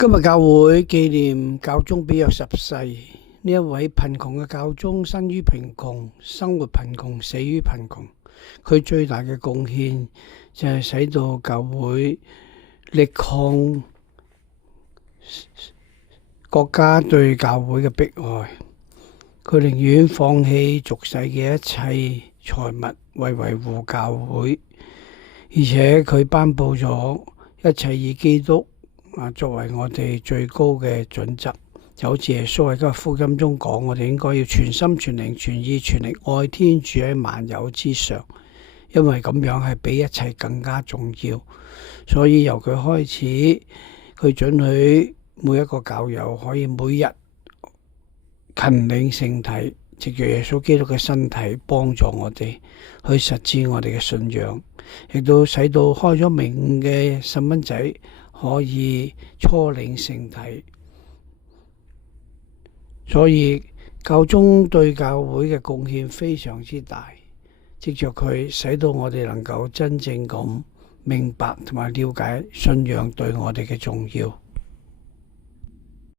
今日教會紀念教宗庇約10世。呢一位貧窮嘅教宗，生於貧窮，生活貧窮，死於貧窮。佢最大嘅貢獻就係使到教會力抗國家對教會嘅迫害。佢寧願放棄俗世嘅一切財物，為維護教會，而且佢頒布咗一切以基督作為我哋最高嘅準則，就好似耶穌喺今日福音中講，我哋應該要全心全靈全意全力愛天主喺萬有之上，因為咁樣係比一切更加重要。所以由佢開始，佢准許每一個教友可以每日勤領聖體，藉住耶穌基督嘅身體幫助我哋去實踐我哋嘅信仰，亦都使到開咗名嘅細蚊仔可以初領聖體。所以教宗對教會嘅貢獻非常之大，藉着佢使到我哋能夠真正咁明白同埋了解信仰對我哋嘅重要。